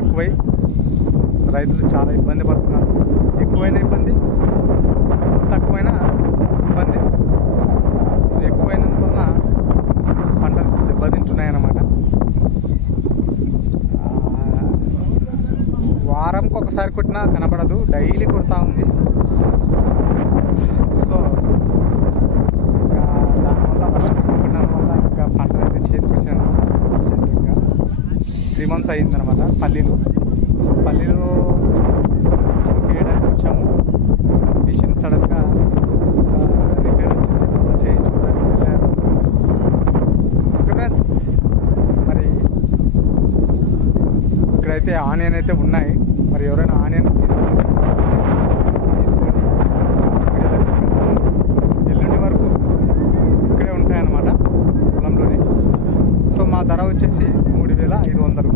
ఎక్కువై రైతులు చాలా ఇబ్బంది పడుతున్నారు. ఎక్కువైన ఇబ్బంది, సో తక్కువైన ఇబ్బంది. సో ఎక్కువైనందువల్ల పంటలు దెబ్బతింటున్నాయన్నమాట. వారంకి ఒకసారి కొట్టినా కనపడదు, డైలీ కొడతా ఉంది. సో ఇంకా దానివల్ల వర్షం పడడం వల్ల ఇంకా పంటలు అయితే చేతికి వచ్చినాయి. ఇంకా 3 months అయిందనమాట పల్లీలు. సో పల్లీలు వేయడానికి వచ్చాము. మిషన్ సడన్గా రిపేర్ వచ్చింది, చేయించుకోవడానికి వెళ్ళారు. మరి ఇక్కడైతే ఆనియన్ అయితే ఉన్నాయి. మరి ఎవరైనా ఆనియన్ తీసుకోండి. ఎల్లుండి వరకు ఇక్కడే ఉంటాయన్నమాట పొలంలోనే. సో మా ధర వచ్చేసి 3500.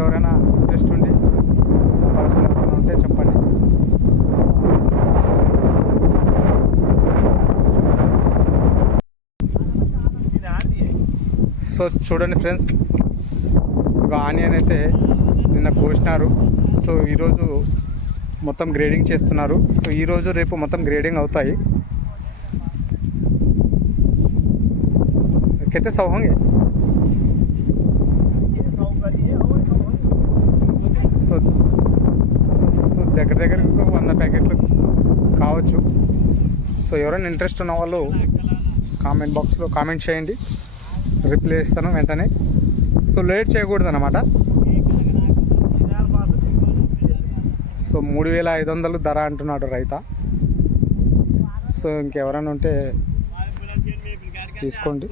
ఎవరైనా ఇంట్రెస్ట్ ఉండి వ్యాపారస్తులు ఎవరైనా ఉంటే చెప్పండి. సో చూడండి ఫ్రెండ్స్, ఒక ఆనియన్ అయితే నిన్న కోసినారు. సో ఈరోజు మొత్తం గ్రేడింగ్ చేస్తున్నారు. సో ఈరోజు రేపు మొత్తం గ్రేడింగ్ అవుతాయి. కిतने 100 होंगे? సో సో దగ్గర దగ్గర 100 ప్యాకెట్లు కావచ్చు. సో ఎవరైనా ఇంట్రెస్ట్ ఉన్న వాళ్ళు కామెంట్ బాక్స్లో కామెంట్ చేయండి, రిప్లై ఇస్తాను వెంటనే. సో లేట్ చేయకూడదు అన్నమాట. సో 3500 ధర అంటున్నాడు రైత. సో ఇంకెవరైనా ఉంటే తీసుకోండి.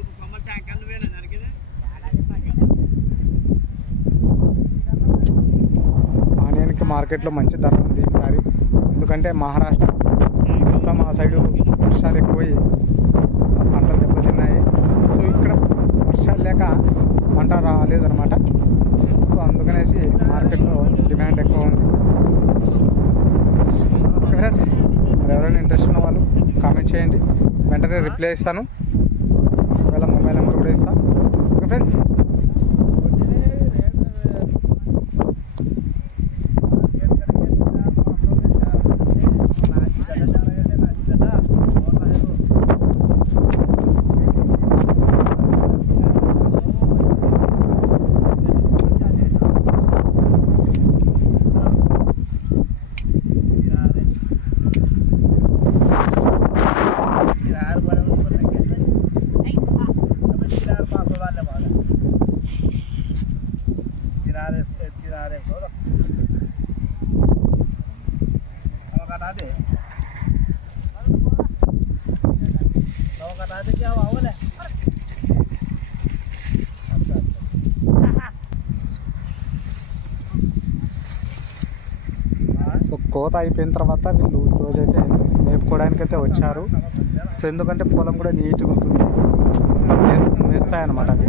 ఆనియన్కి మార్కెట్లో మంచి ధర ఉంది ఈసారి. ఎందుకంటే మహారాష్ట్ర మొత్తం ఆ సైడు వర్షాలు ఎక్కువై పంటలు దెబ్బతిన్నాయి. సో ఇక్కడ వర్షాలు లేక పంట రాలేదన్నమాట. సో అందుకనేసి మార్కెట్లో డిమాండ్ ఎక్కువ ఉంది. ఓకే ఫ్రెండ్స్, మరి ఎవరైనా ఇంట్రెస్ట్ ఉన్న వాళ్ళు కామెంట్ చేయండి, వెంటనే రిప్లై ఇస్తాను. ఒకవేళ మొబైల్ నెంబర్ కూడా ఇస్తాను. Okay friends. సో కోత అయిపోయిన తర్వాత వీళ్ళు ఈరోజైతే మేపుకోవడానికైతే వచ్చారు. సో ఎందుకంటే పొలం కూడా నీట్గా ఉంటుంది, మొత్తం మేస్తాయన్నమాట అవి.